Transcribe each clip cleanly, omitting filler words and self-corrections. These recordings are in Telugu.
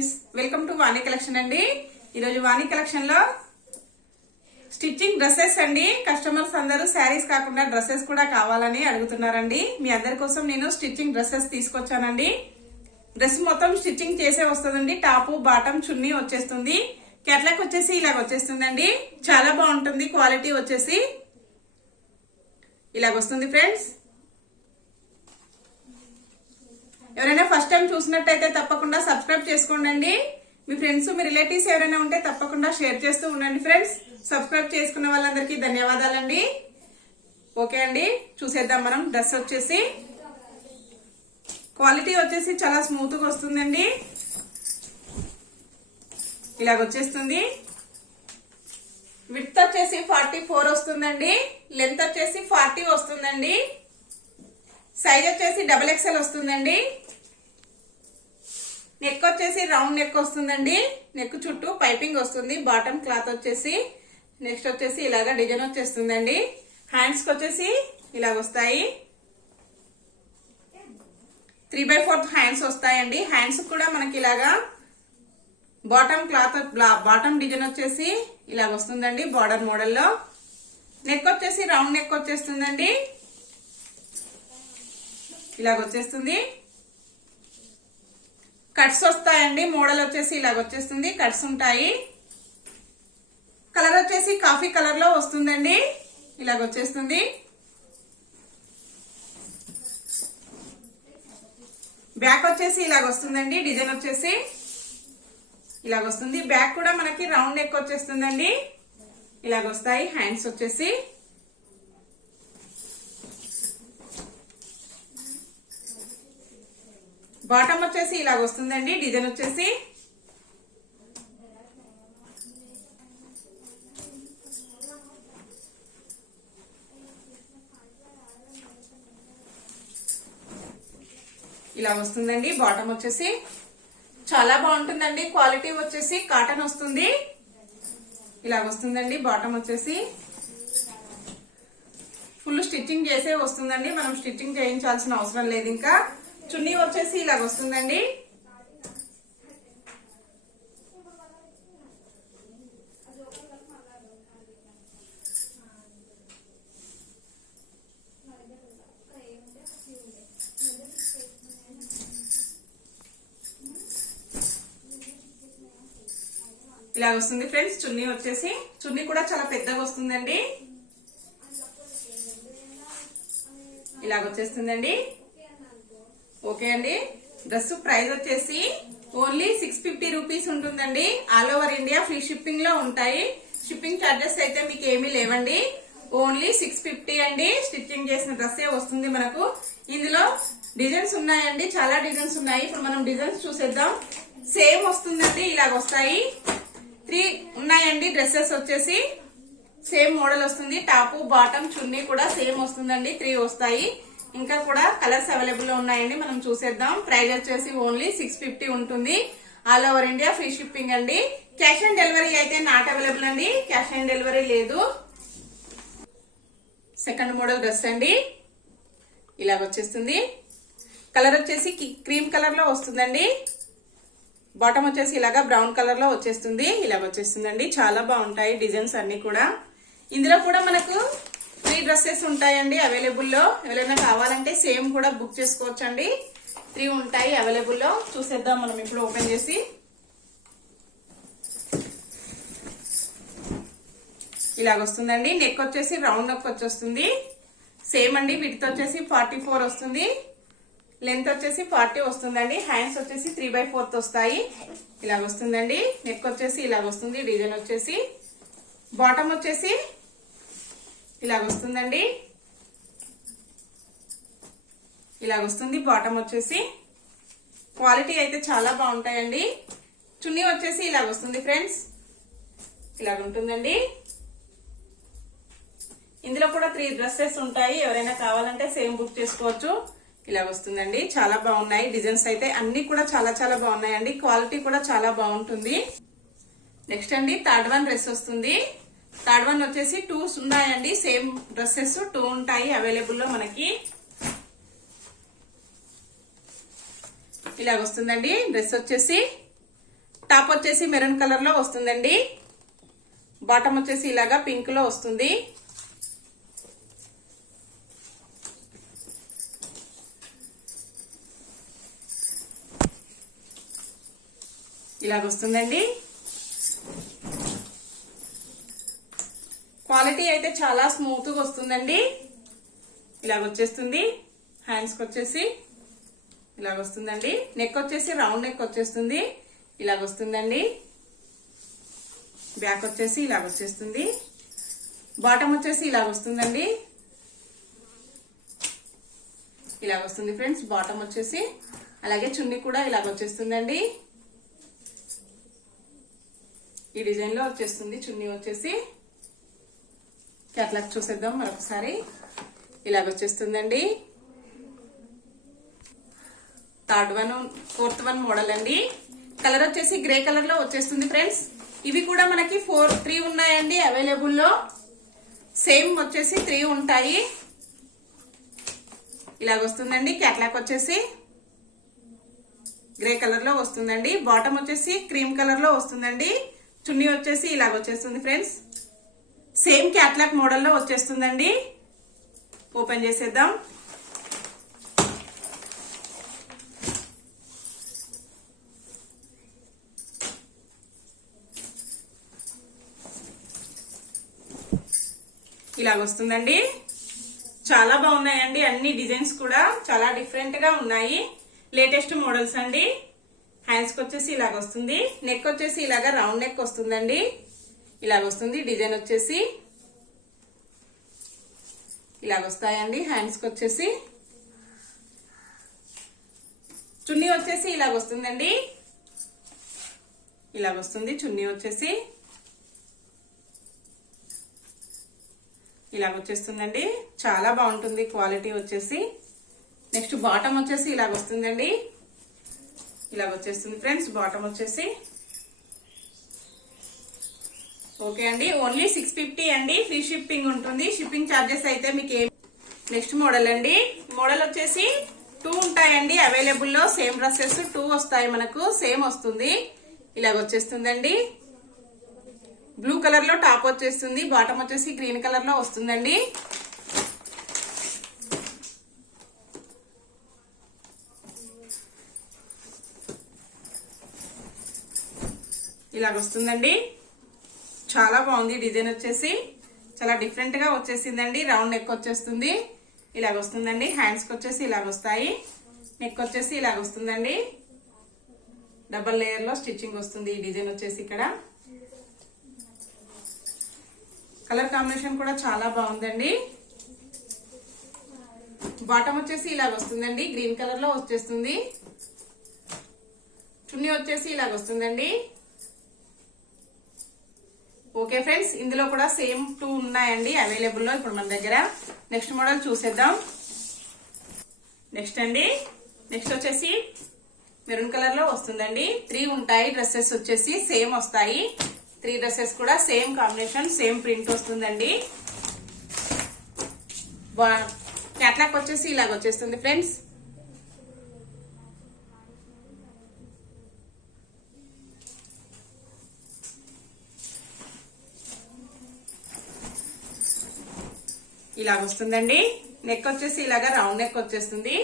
Friends, welcome to Vani collection అండి. ఈరోజు వాణి కలెక్షన్ లో స్టిచ్చింగ్ డ్రెస్సెస్ అండి. కస్టమర్స్ అందరూ శారీస్ కాకుండా డ్రెస్సెస్ కూడా కావాలని అడుగుతున్నారండి. మీ అందరి కోసం నేను స్టిచ్చింగ్ డ్రెస్సెస్ తీసుకొచ్చానండి. డ్రెస్ మొత్తం స్టిచ్చింగ్ చేసే వస్తుందండి. టాపు బాటమ్ చున్నీ వచ్చేస్తుంది. కేటలాగ్ వచ్చేసి ఇలాగ వచ్చేస్తుందండి. చాలా బాగుంటుంది. క్వాలిటీ వచ్చేసి ఇలాగ వస్తుంది ఫ్రెండ్స్. ఎవరైనా ఫస్ట్ టైం చూసినట్టయితే తప్పకుండా సబ్స్క్రైబ్ చేసుకోండి. మీ ఫ్రెండ్స్ మీ రిలేటివ్స్ ఎవరైనా ఉంటే తప్పకుండా షేర్ చేస్తూ ఉండండి ఫ్రెండ్స్. సబ్స్క్రైబ్ చేసుకున్న వాళ్ళందరికీ ధన్యవాదాలండి. ఓకే అండి, చూసేద్దాం మనం. డ్రెస్ వచ్చేసి క్వాలిటీ వచ్చేసి చాలా స్మూత్ గా వస్తుందండి. ఇలాగ వచ్చేస్తుంది. విడ్త్ వచ్చేసి 44 వస్తుందండి. లెంత్ వచ్చేసి 40 వస్తుందండి. సైజ్ వచ్చేసి XXL వస్తుందండి. నెక్ వచ్చేసి రౌండ్ నెక్ వస్తుందండి. నెక్ చుట్టూ పైపింగ్ వస్తుంది. బాటమ్ క్లాత్ వచ్చేసి నెక్స్ట్ వచ్చేసి ఇలాగా డిజైన్ వచ్చేస్తుందండి. హ్యాండ్స్ కి వచ్చేసి ఇలాగ వస్తాయి. 3/4 హ్యాండ్స్ వస్తాయండి. హ్యాండ్స్ కూడా మనకి ఇలాగా బాటమ్ క్లాత్ బాటమ్ డిజైన్ వచ్చేసి ఇలాగ వస్తుందండి. బార్డర్ మోడల్లో. నెక్ వచ్చేసి రౌండ్ నెక్ వచ్చేస్తుందండి. ఇలాగ వచ్చేస్తుంది. కట్స్ వస్తాయండి. మోడల్ వచ్చేసి ఇలాగ వచ్చేస్తుంది. కట్స్ ఉంటాయి. కలర్ వచ్చేసి కాఫీ కలర్ లో వస్తుందండి. ఇలాగ వచ్చేస్తుంది. బ్యాక్ వచ్చేసి ఇలాగ వస్తుందండి. డిజైన్ వచ్చేసి ఇలాగ వస్తుంది. బ్యాక్ కూడా మనకి రౌండ్ నెక్ వచ్చేస్తుందండి. ఇలాగ వస్తాయి. హ్యాండ్స్ వచ్చేసి బాటమ్ వచ్చేసి ఇలాగ వస్తుందండి. డిజైన్ వచ్చేసి ఇలా వస్తుందండి. బాటమ్ వచ్చేసి చాలా బాగుంటుందండి. క్వాలిటీ వచ్చేసి కాటన్ వస్తుంది. ఇలాగ వస్తుందండి. బాటమ్ వచ్చేసి ఫుల్ స్టిచ్చింగ్ చేసే వస్తుందండి. మనం స్టిచ్చింగ్ చేయించాల్సిన అవసరం లేదు. ఇంకా చున్నీ వచ్చేసి ఇలాగ వస్తుందండి. ఇలాగ వస్తుంది ఫ్రెండ్స్. చున్నీ వచ్చేసి చున్నీ కూడా చాలా పెద్దగా వస్తుందండి. ఇలాగ వచ్చేస్తుందండి. ఓకే అండి, డ్రెస్ ప్రైస్ వచ్చేసి ఓన్లీ 650 రూపీస్ ఉంటుందండి. All over India free shipping లో ఉంటాయి. షిప్పింగ్ చార్జెస్ అయితే మీకు ఏమీ లేవండి. ఓన్లీ 650 అండి. స్టిచ్చింగ్ చేసిన డ్రెస్ వస్తుంది మనకు. ఇందులో డిజైన్స్ ఉన్నాయండి. చాలా డిజైన్స్ ఉన్నాయి. ఇప్పుడు మనం డిజైన్స్ చూసేద్దాం. సేమ్ వస్తుందండి. ఇలాగ వస్తాయి. 3 ఉన్నాయండి. డ్రెస్సెస్ వచ్చేసి సేమ్ మోడల్ వస్తుంది. టాపు బాటమ్ చున్నీ కూడా సేమ్ వస్తుందండి. 3 వస్తాయి. ఇంకా కూడా కలర్స్ అవైలబుల్ లో ఉన్నాయండి. మనం చూసేద్దాం. ప్రైస్ వచ్చేసి ఓన్లీ 650 ఉంటుంది. All over India free shipping అండి. క్యాష్ ఆన్ డెలివరీ అయితే నాట్ అవైలబుల్ అండి. క్యాష్ ఆన్ డెలివరీ లేదు. సెకండ్ మోడల్ డ్రెస్ అండి. ఇలాగ వచ్చేస్తుంది. కలర్ వచ్చేసి క్రీమ్ కలర్ లో వస్తుందండి. బాటమ్ వచ్చేసి ఇలాగా బ్రౌన్ కలర్ లో వచ్చేస్తుంది. ఇలాగ వచ్చేస్తుందండి. చాలా బాగుంటాయి డిజైన్స్ అన్ని కూడా. ఇందులో కూడా మనకు 3 డ్రెస్సెస్ ఉంటాయండి అవైలబుల్ లో. ఎవరైనా కావాలంటే సేమ్ కూడా బుక్ చేసుకోవచ్చు అండి. 3 ఉంటాయి అవైలబుల్ లో. చూసేద్దాం మనం ఇప్పుడు ఓపెన్ చేసి. ఇలాగ వస్తుందండి. నెక్ వచ్చేసి రౌండ్ నెక్ వచ్చేస్తుంది. సేమ్ అండి. విడ్త్ వచ్చేసి 44 వస్తుంది. లెంత్ వచ్చేసి 40 వస్తుందండి. హ్యాండ్స్ వచ్చేసి 3/4 వస్తాయి. ఇలాగ వస్తుందండి. నెక్ వచ్చేసి ఇలాగ వస్తుంది. డిజైన్ వచ్చేసి బాటమ్ వచ్చేసి ఇలాగ వస్తుందండి. ఇలాగ వస్తుంది బాటమ్ వచ్చేసి. క్వాలిటీ అయితే చాలా బాగుంటాయండి. చున్నీ వచ్చేసి ఇలాగ వస్తుంది ఫ్రెండ్స్. ఇలాగ ఉంటుందండి. ఇందులో కూడా 3 డ్రెస్సెస్ ఉంటాయి. ఎవరైనా కావాలంటే సేమ్ బుక్ చేసుకోవచ్చు. ఇలా వస్తుందండి. చాలా బాగున్నాయి డిజైన్స్ అయితే అన్ని కూడా చాలా చాలా బాగున్నాయండి. క్వాలిటీ కూడా చాలా బాగుంటుంది. నెక్స్ట్ అండి థర్డ్ వన్ డ్రెస్ వస్తుంది. థర్డ్ వన్ వచ్చేసి 2 ఉన్నాయండి. సేమ్ డ్రెస్సెస్ 2 ఉంటాయి అవైలబుల్ లో మనకి. ఇలాగ వస్తుందండి డ్రెస్ వచ్చేసి. టాప్ వచ్చేసి మెరూన్ కలర్ లో వస్తుందండి. బాటమ్ వచ్చేసి ఇలాగా పింక్ లో వస్తుంది. ఇలాగ వస్తుందండి. క్వాలిటీ అయితే చాలా స్మూత్ గా వస్తుందండి. ఇలాగ వచ్చేస్తుంది. హ్యాండ్స్ కి వచ్చేసి ఇలాగ వస్తుందండి. నెక్ వచ్చేసి రౌండ్ నెక్ వచ్చేస్తుంది. ఇలాగ వస్తుందండి. బ్యాక్ వచ్చేసి ఇలాగ వచ్చేస్తుంది. బాటమ్ వచ్చేసి ఇలాగ వస్తుందండి. ఇలాగ వస్తుంది ఫ్రెండ్స్ బాటమ్ వచ్చేసి. అలాగే చున్నీ కూడా ఇలాగ వచ్చేస్తుందండి. ఈ డిజైన్ లో వచ్చేస్తుంది చున్నీ వచ్చేసి. క్యాట్లాగ్ చూసేద్దాం మరొకసారి. ఇలాగ వచ్చేస్తుందండి. Third one, fourth one model అండి. కలర్ వచ్చేసి గ్రే కలర్ లో వచ్చేస్తుంది ఫ్రెండ్స్. ఇవి కూడా మనకి 3 ఉన్నాయండి అవైలబుల్ లో. సేమ్ వచ్చేసి 3 ఉంటాయి. ఇలాగ వస్తుందండి. క్యాట్లాగ్ వచ్చేసి గ్రే కలర్ లో వస్తుందండి. బాటమ్ వచ్చేసి క్రీమ్ కలర్ లో వస్తుందండి. చున్నీ వచ్చేసి ఇలాగ వచ్చేస్తుంది ఫ్రెండ్స్. సేమ్ క్యాట్లాగ్ మోడల్లో వచ్చేస్తుందండి. ఓపెన్ చేసేద్దాం. ఇలాగ వస్తుందండి. చాలా బాగున్నాయండి. అన్ని డిజైన్స్ కూడా చాలా డిఫరెంట్ గా ఉన్నాయి. లేటెస్ట్ మోడల్స్ అండి. హ్యాండ్స్ కి వచ్చేసి ఇలాగ వస్తుంది. నెక్ వచ్చేసి ఇలాగ రౌండ్ నెక్ వస్తుందండి. ఇలాగ వస్తుంది. డిజైన్ వచ్చేసి ఇలాగ వస్తాయండి. హ్యాండ్స్ కి వచ్చేసి చున్నీ వచ్చేసి ఇలాగ వస్తుందండి. ఇలాగ వస్తుంది చున్నీ వచ్చేసి. ఇలాగ వచ్చేస్తుందండి. చాలా బాగుంటుంది క్వాలిటీ వచ్చేసి. నెక్స్ట్ బాటమ్ వచ్చేసి ఇలాగ వస్తుందండి. ఇలాగ వచ్చేస్తుంది ఫ్రెండ్స్ బాటమ్ వచ్చేసి. ఓకే అండి. ఓన్లీ 650 అండి. ఫ్రీ షిప్పింగ్ ఉంటుంది. షిప్పింగ్ ఛార్జెస్ అయితే మీకు ఏం. నెక్స్ట్ మోడల్ అండి. మోడల్ వచ్చేసి 2 ఉంటాయండి అవైలబుల్ లో. సేమ్ డ్రెస్సెస్ 2 వస్తాయి మనకు. సేమ్ వస్తుంది. ఇలాగ వచ్చేస్తుందండి. బ్లూ కలర్ లో టాప్ వచ్చేస్తుంది. బాటమ్ వచ్చేసి గ్రీన్ కలర్ లో వస్తుందండి. ఇలాగ వస్తుందండి. చాలా బాగుంది డిజైన్ వచ్చేసి. చాలా డిఫరెంట్ గా వచ్చేసిందండి. రౌండ్ నెక్ వచ్చేస్తుంది. ఇలాగ వస్తుందండి. హ్యాండ్స్ కి వచ్చేసి ఇలాగ వస్తాయి. నెక్ వచ్చేసి ఇలాగ వస్తుందండి. డబల్ లేయర్ లో స్టిచ్చింగ్ వస్తుంది. ఈ డిజైన్ వచ్చేసి ఇక్కడ కలర్ కాంబినేషన్ కూడా చాలా బాగుందండి. బాటమ్ వచ్చేసి ఇలాగ వస్తుందండి. గ్రీన్ కలర్ లో వచ్చేస్తుంది. చున్నీ వచ్చేసి ఇలాగ వస్తుందండి. ఓకే ఫ్రెండ్స్, ఇందులో కూడా సేమ్ 2 ఉన్నాయండి అవైలబుల్ లో ఇప్పుడు మన దగ్గర. నెక్స్ట్ మోడల్ చూసేద్దాం. నెక్స్ట్ అండి. నెక్స్ట్ వచ్చేసి మెరూన్ కలర్ లో వస్తుందండి. 3 ఉంటాయి డ్రెస్సెస్ వచ్చేసి. సేమ్ వస్తాయి. 3 డ్రెస్సెస్ కూడా సేమ్ కాంబినేషన్, సేమ్ ప్రింట్ వస్తుందండి. క్యాట్లాగ్ వచ్చేసి ఇలాగ వచ్చేస్తుంది ఫ్రెండ్స్. ఇలాగ వస్తుందండి. నెక్ వచ్చేసి ఇలాగ రౌండ్ నెక్ వచ్చేస్తుంది.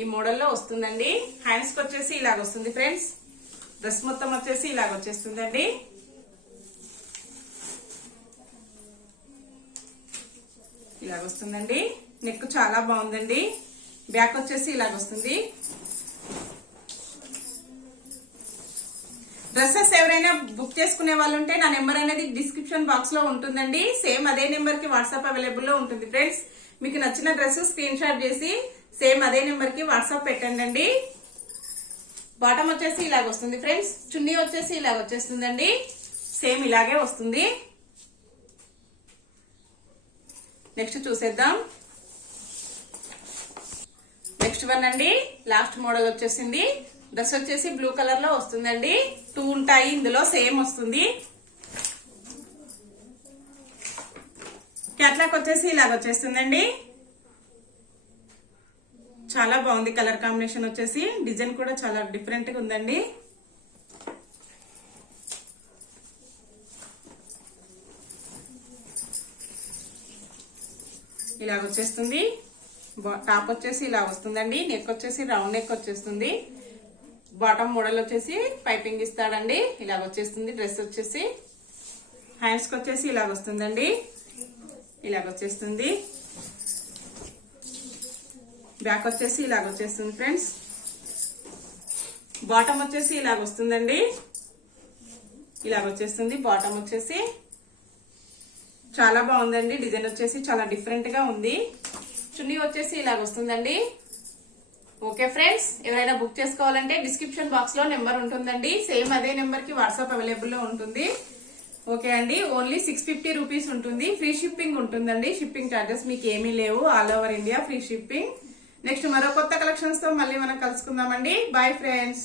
ఈ మోడల్లో వస్తుందండి. హ్యాండ్స్ కి వచ్చేసి ఇలాగ వస్తుంది ఫ్రెండ్స్. డ్రెస్ మొత్తం వచ్చేసి ఇలాగ వచ్చేస్తుందండి. ఇలాగ వస్తుందండి. నెక్ చాలా బాగుందండి. బ్యాక్ వచ్చేసి ఇలాగ వస్తుంది. డ్రెస్సెస్ ఎవరైనా బుక్ చేసుకునే వాళ్ళు ఉంటే నా నెంబర్ అనేది డిస్క్రిప్షన్ బాక్స్ లో ఉంటుందండి. సేమ్ అదే నెంబర్ కి వాట్సాప్ అవైలబుల్ లో ఉంటుంది ఫ్రెండ్స్. మీకు నచ్చిన డ్రెస్ స్క్రీన్ షాట్ చేసి సేమ్ అదే నెంబర్ కి వాట్సాప్ పెట్టండి. బాటమ్ వచ్చేసి ఇలాగ వస్తుంది ఫ్రెండ్స్. చున్నీ వచ్చేసి ఇలాగ వచ్చేస్తుందండి. సేమ్ ఇలాగే వస్తుంది. నెక్స్ట్ చూసేద్దాం. నెక్స్ట్ వన్ అండి. లాస్ట్ మోడల్ వచ్చేసింది. డ్రెస్ వచ్చేసి బ్లూ కలర్ లో వస్తుందండి. 2 ఉంటాయి ఇందులో. సేమ్ వస్తుంది. క్యాట్లాగ్ వచ్చేసి ఇలాగ వచ్చేస్తుందండి. చాలా బాగుంది కలర్ కాంబినేషన్ వచ్చేసి. డిజైన్ కూడా చాలా డిఫరెంట్ గా ఉందండి. ఇలాగ వచ్చేస్తుంది. టాప్ వచ్చేసి ఇలా వస్తుందండి. నెక్ వచ్చేసి రౌండ్ నెక్ వచ్చేస్తుంది. బాటమ్ మోడల్ వచ్చేసి పైపింగ్ ఇస్తాడండి. ఇలాగ వచ్చేస్తుంది. డ్రెస్ వచ్చేసి హ్యాండ్స్ కి వచ్చేసి ఇలాగ వస్తుందండి. ఇలాగ వచ్చేస్తుంది. బ్యాక్ వచ్చేసి ఇలాగ వచ్చేస్తుంది ఫ్రెండ్స్. బాటమ్ వచ్చేసి ఇలాగ వస్తుందండి. ఇలాగ వచ్చేస్తుంది బాటమ్ వచ్చేసి. చాలా బాగుందండి. డిజైన్ వచ్చేసి చాలా డిఫరెంట్ గా ఉంది. చున్నీ వచ్చేసి ఇలాగ వస్తుందండి. ఓకే ఫ్రెండ్స్, ఎవరైనా బుక్ చేసుకోవాలంటే డిస్క్రిప్షన్ బాక్స్ లో నెంబర్ ఉంటుందండి. సేమ్ అదే నెంబర్ కి వాట్సాప్ అవైలబుల్ లో ఉంటుంది. ఓకే అండి, ఓన్లీ 650 రూపీస్ ఉంటుంది. ఫ్రీ షిప్పింగ్ ఉంటుందండి. షిప్పింగ్ చార్జెస్ మీకు ఏమీ లేవు. All over India free shipping. Next మరో కొత్త కలెక్షన్స్ తో మళ్ళీ మనం కలుసుకుందామండి. Bye friends.